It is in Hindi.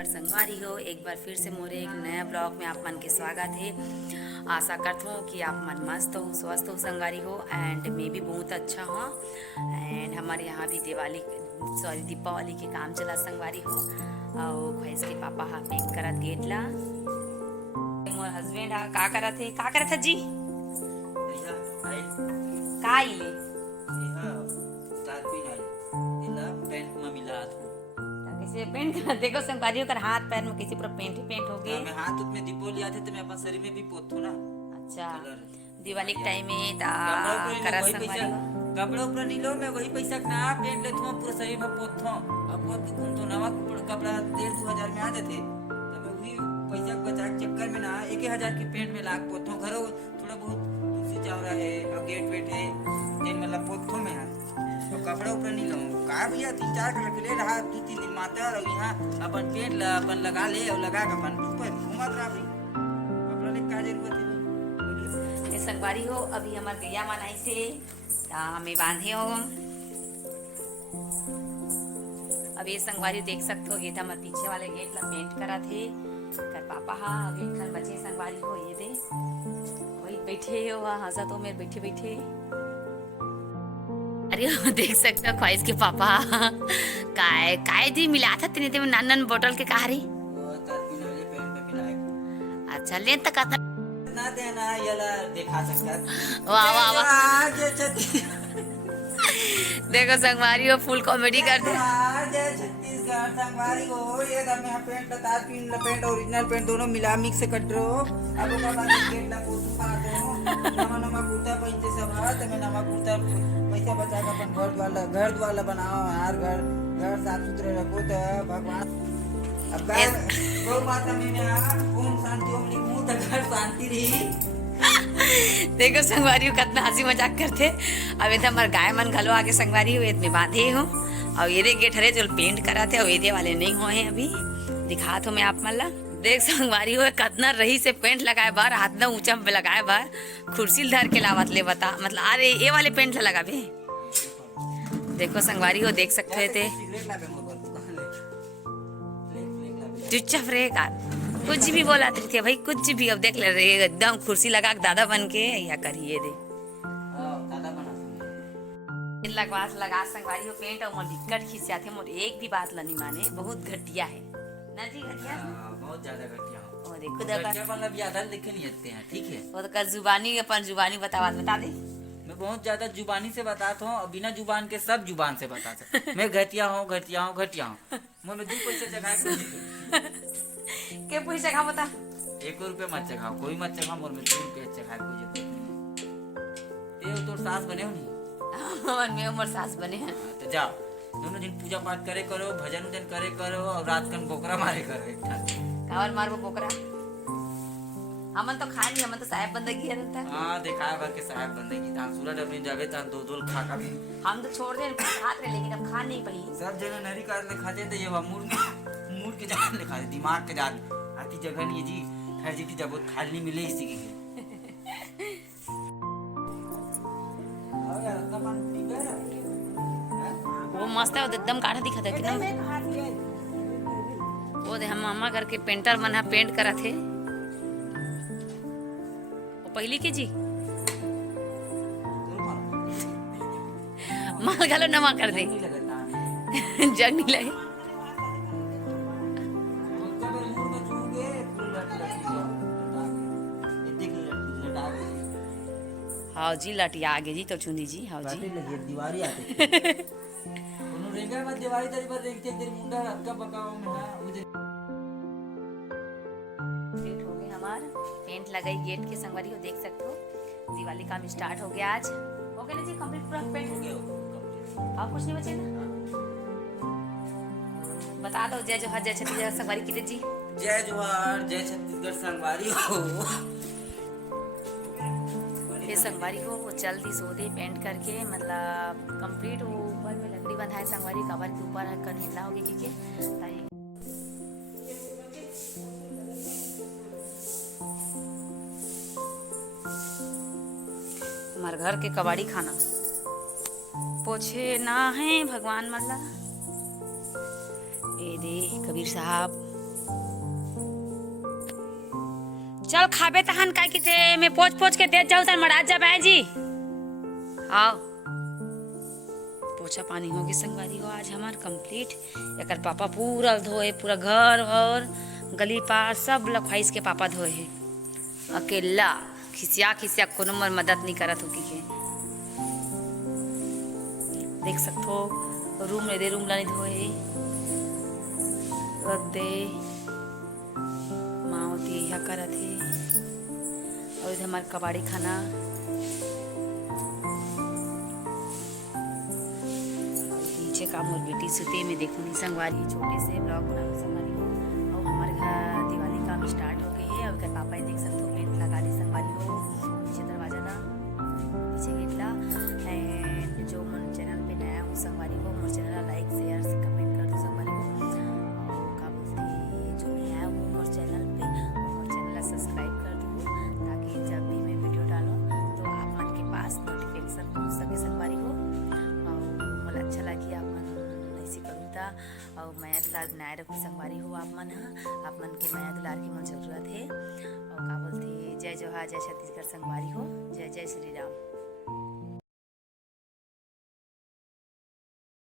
संगवारी हो एक बार फिर से मोरे एक नया ब्लॉग में आप मन के स्वागत है। आशा करता हूँ कि आप मन मस्त हो, स्वस्थ हो संगवारी हो। एंड मैं भी बहुत अच्छा हूँ। एंड हमारे यहाँ भी दीपावली के काम चला संगवारी हो। और भैंस के पापा हा पेंट करत गेट ला। मोर हस्बैंड हा का करत है जी का इले कैसे पेंट कर देखो संगवारी कर हाथ पैर में कैसे पूरा पेंट ही पेंट हो गए। मैं हाथ उत में दीपो लिया थे तो मैं अपन शरीर में भी पोत ना। अच्छा दिवाली के टाइम में कपड़ा ऊपर नहीं लो मैं वही पैसा ना पेंट लेता हूँ पूरा शरीर में पोत अब पोत के घूमता नवा कपड़ा 1,500-2,000 में आ जाते तो मैं वही पैसा बचा के चक्कर में ना 1,000 की पेंट में लाख पोत घरों थोड़ा बहुत तुलसी चावरा है और गेट वेट है दिन मतलब पोत मैं तो कपड़ा ऊपर नहीं लूँ का भैया 3-4 कलर के ले रहा 2-3 दिन माता और यहाँ अपन पेंट अपन लगा ले और लगा के अपन घूमत रहा भाई कपड़ा ले का जरूरत है। संगवारी हो अभी हमार गैया मनाई से हमें बांधे हो। अब ये संगवारी देख सकते हो गेट हमारे पीछे वाले गेट ला पेंट करा थे कर पापा हा अभी खन बचे संगवारी हो ये दे वही बैठे हो हंसा तो मेरे बैठे बैठे अरे देख सकते हो ख्वाहिश के पापा काय दी मिला था तेने ते नन बोतल के कहारी अच्छा ले तक ना देना यला दिखा सकता वाह वाह वाह देखो संगवारी हो फुल कॉमेडी करते जय छत्तीसगढ़ संगवारी हो ये दम में पेंट तार पिन पेंट ओरिजिनल पेंट दोनों मिला मिक्स कर दो अब का बाद पेंट ला पोतू पा दो नवा कुर्ता पहनते सब हाथ में नवा कुर्ता पैसा बचा के अपन घर वाला बनाओ यार घर साफ सुथरे रखो तो भगवान अब गौ माता में ओम शांति ओम लिखूं तो घर शांति रही। देखो संगवारी हो कितना हंसी मजाक करते अब इधर हमारे गाय मन घलो आगे संगवारी हो में बांधे हो और ये गेट हरे जो पेंट करा थे और ये वाले नहीं हुए अभी दिखा तो मैं आप मला देख संगवारी हो कितना रही से पेंट लगाए बार हाथ ना ऊंचा पे लगाए बार कुर्सी धर के लावत ले बता मतलब अरे ये वाले पेंट लगा बे देखो संगवारी हो देख सकते थे चुपचाप रहेगा कुछ भी बोला थे भाई कुछ भी अब देख ले रहे एकदम कुर्सी लगा दादा बन के या करिए दे लगा संगवारी हो पेंट और मोर दिक्कत खिंचा थे मोर एक भी बात ला नहीं माने बहुत घटिया है ना जी घटिया बहुत ज्यादा घटिया ओ देखो देखो मतलब ज्यादा लिखे नहीं आते हैं ठीक है वो तो कर जुबानी अपन जुबानी बता दे मैं बहुत ज्यादा जुबानी से बताता हूँ बिना जुबान के सब जुबान से बताता मैं घटिया हूँ मैं 2 पैसे जगह के पैसा खा बता 1 रुपये मत चखाओ कोई मत चखाओ मोर में 3 रुपये चखा कोई जरूरत तो सास बने हो नहीं मन में उमर सास बने हैं तो जाओ दोनों दिन पूजा पाठ करे करो भजन उजन करे करो और रात कन बोकरा मारे करो एक कावर मारबो बोकरा हमन तो खा नहीं हमन तो साहेब बंदगी है रहता हां दिखाया भर के साहेब बंदगी तान सूरज अपनी जावे तान दो खा का भी हम तो छोड़ दे खाते रहे लेकिन अब खा नहीं पाई सब जगह नरी काट ले खाते तो ये मूड के जान ले खाते दिमाग के जान आती जगह नहीं जी हर जी की जब खाली मिले इसी की वो मस्त है एकदम गाढ़ा दिखा था कितना वो दे हम मामा घर के पेंटर मन हा पेंट करा थे वो पहली के जी माल घालो नमा कर दे जग नहीं लगे हाँ जी लटिया आगे जी तो चुनी जी हाँ जी दीवारी आते रेंगा मत दीवारी तेरी पर रेंगते तेरी मुंडा हल्का पकाओ में हां मुझे सेट हो गए हमारा पेंट लगाई गेट के संगवारी हो देख सकते हो दिवाली काम स्टार्ट हो गया आज हो गया ना जी कंप्लीट पूरा पेंट हो गया और कुछ नहीं बचेगा बता दो जय जोहार जय छत्तीसगढ़ संगवारी की जी जय जोहार जय छत्तीसगढ़ संगवारी हो ये संगवारी हो वो जल्दी सो दे पेंट करके मतलब कंप्लीट वो ऊपर में लकड़ी बंधाए संगवारी कवर के ऊपर कर हिलना होगी क्योंकि हमारे घर के कबाड़ी खाना पोछे ना है भगवान मल्ला ये दे कबीर साहब चल खाबे तहन काय की थे मैं पोछ पोछ के दे जाऊँ तन मड़ा जा बाय जी। आओ पोछा पानी होगी संगवारी हो आज हमार कंप्लीट। एकर पापा पूरा धोए, पूरा घर और गली पार सब लखवाइस के पापा धोए है। अकेला खिसिया खिसिया कोनो मर मदद नहीं करत होगी के। देख सकते हो रूम ले दे रूम लानी धोए रख दे माँ होती यह करत है। और इधर हमारे कबाड़ी खाना नीचे काम और बेटी सुते में देखूंगी संगवारी छोटे से ब्लॉग बना संगवारी हो। और हमारे घर दिवाली काम स्टार्ट हो गई है। अब घर पापा देख सकते हो पेंट लगा दी संगवारी हो। पीछे दरवाजा ना पीछे गेट ला। एंड जो मन चैनल पे नया हो संगवारी हो मोर चैनल लाइक शेयर से कमेंट कर दो संगवारी हो। और का बोलते जो नया हो मोर चैनल पे मोर चैनल सब्सक्राइब कर दो ताकि जब भी मैं वीडियो डालूँ तो आप मन के पास नोटिफिकेशन पहुँच सके संगवारी हो। और मला अच्छा लगी आप मन ऐसी करूँ था। और माया दुलार बनाए रखो संगवारी हो आप मन। आप मन के माया दुलार की मन जरूरत है। और का बोलते जय जोहार जय छत्तीसगढ़ संगवारी हो। जय जय श्री राम।